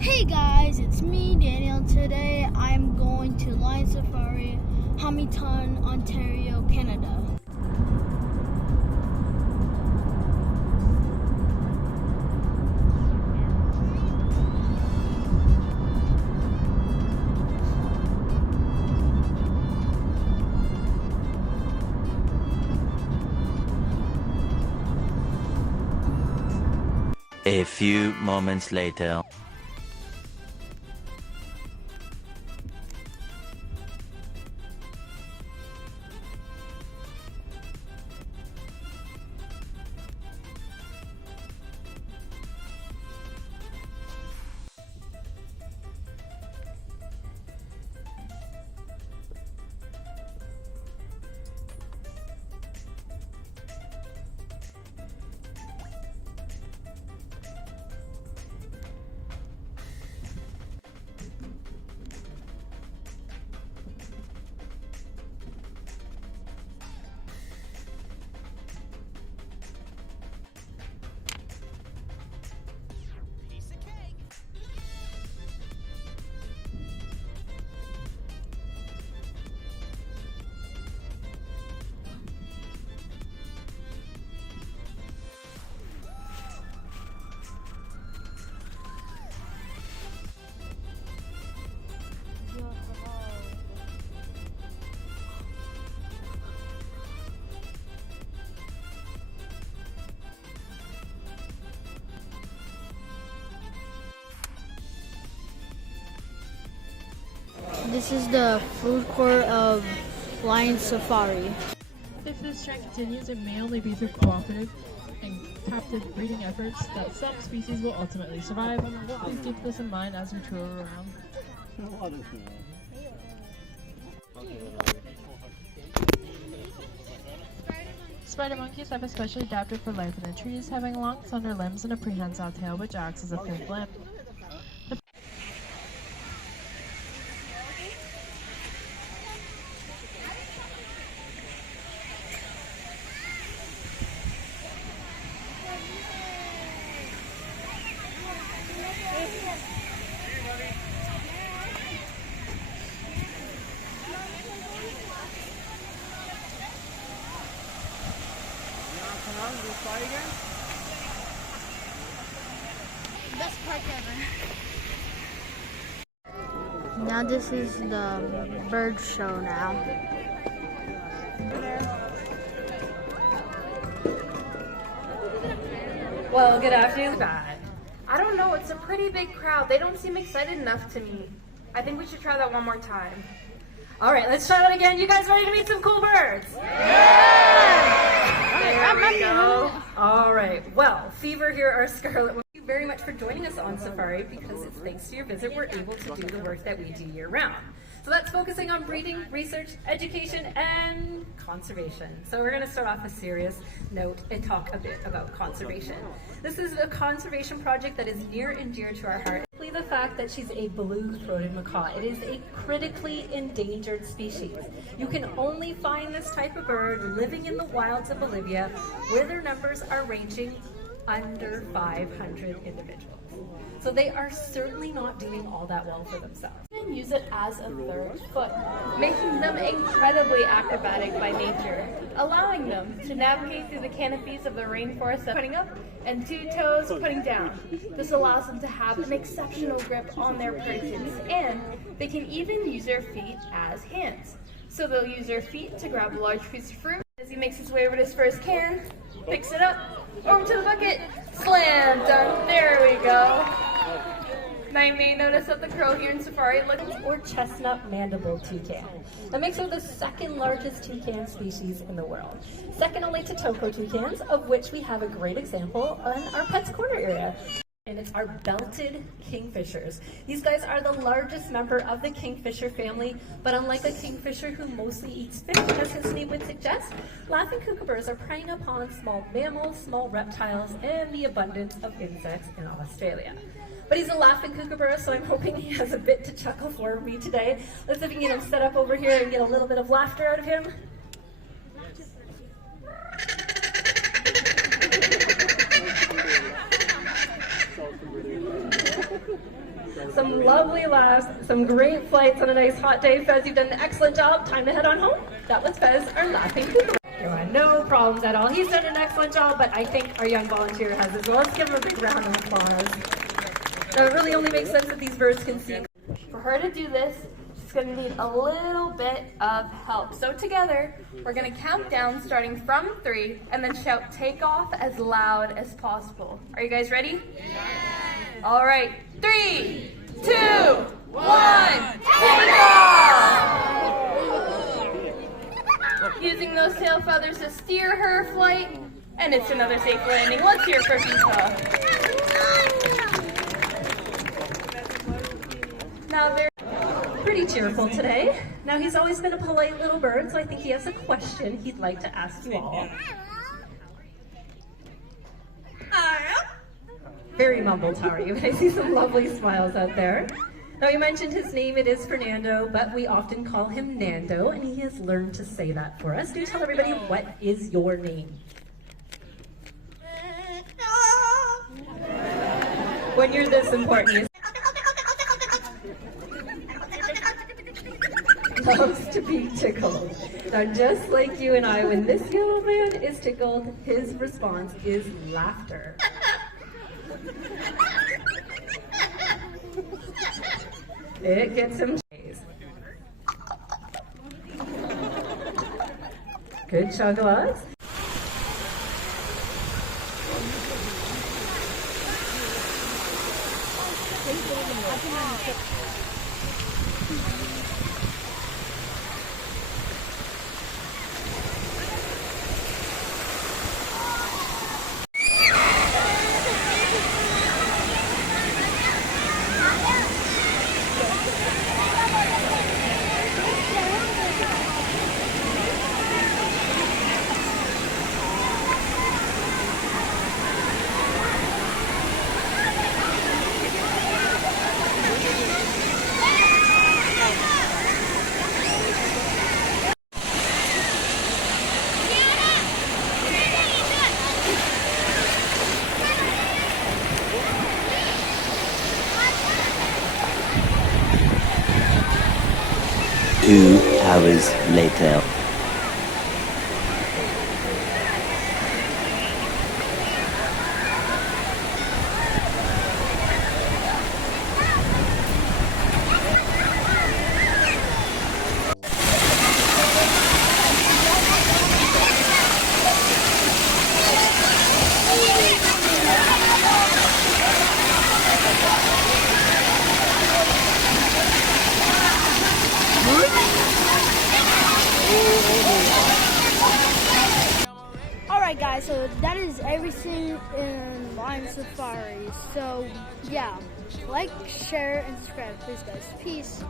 Hey guys, it's me, Daniel. Today I'm going to Lion Safari, Hamilton, Ontario, Canada. A few moments later. This is the food court of Lion Safari. If this trend continues, it may only be through cooperative and captive breeding efforts that some species will ultimately survive. Please keep this in mind as we tour around. Spider monkeys have especially adapted for life in the trees, having long, slender limbs and a prehensile tail which acts as a fifth limb. Best park ever. Now this is the bird show now. Well, good afternoon. I don't know, it's a pretty big crowd. They don't seem excited enough to me. I think we should try that one more time. All right, let's try that again. You guys ready to meet some cool birds? There we go. All right, well, Fever here, our Scarlet. Thank you very much for joining us on Safari because it's thanks to your visit we're able to do the work that we do year-round. So that's focusing on breeding, research, education, and conservation. So we're going to start off a serious note and talk a bit about conservation. This is a conservation project that is near and dear to our heart. Simply the fact that she's a blue-throated macaw. It is a critically endangered species. You can only find this type of bird living in the wilds of Bolivia, where their numbers are ranging under 500 individuals. So they are certainly not doing all that well for themselves. You can use it as a third foot, making them incredibly acrobatic by nature, allowing them to navigate through the canopies of the rainforest putting up and two toes putting down. This allows them to have an exceptional grip on their perches, and they can even use their feet as hands. So they'll use their feet to grab a large piece of fruit. As he makes his way over to his first can, picks it up, over to the bucket, slam dunk, there we go. Now you may notice that the crow here in Safari looks Or chestnut mandible toucan. That makes her the second largest toucan species in the world. Second only to toko toucans, of which we have a great example in our Pets Corner area. And it's our belted kingfishers. These guys are the largest member of the kingfisher family, but unlike a kingfisher who mostly eats fish, as his name would suggest, laughing kookaburras are preying upon small mammals, small reptiles, and the abundance of insects in Australia. But he's a laughing kookaburra, so I'm hoping he has a bit to chuckle for me today. Let's see if we can get him set up over here and get a little bit of laughter out of him. lovely laughs, some great flights on a nice hot day. Fez, you've done an excellent job. Time to head on home. That was Fez, our laughing kookaburra. No problems at all. He's done an excellent job, but I think our young volunteer has as well. Let's give him a big round of applause. Now, it really only makes sense that these birds can sing. For her to do this, she's going to need a little bit of help. So together, we're going to count down starting from 3 and then shout take off as loud as possible. Are you guys ready? Yeah. All right. 3, 2, 1, take off! Using those tail feathers to steer her flight, and it's another safe landing. Let's hear for Pizza. Now they're Pretty cheerful today. Now, he's always been a polite little bird, so I think he has a question he'd like to ask you all. Very mumble towery, but I see some lovely smiles out there. Now, you mentioned his name, it is Fernando, but we often call him Nando, and he has learned to say that for us. Do tell everybody, what is your name? When you're this important, he loves to be tickled. Now, just like you and I, when this yellow man is tickled, his response is laughter. It gets him chased. Good chug-a-lugs. Two hours later. Alright guys, so that is everything in Lion Safari. So yeah, like, share, and subscribe please guys. Peace.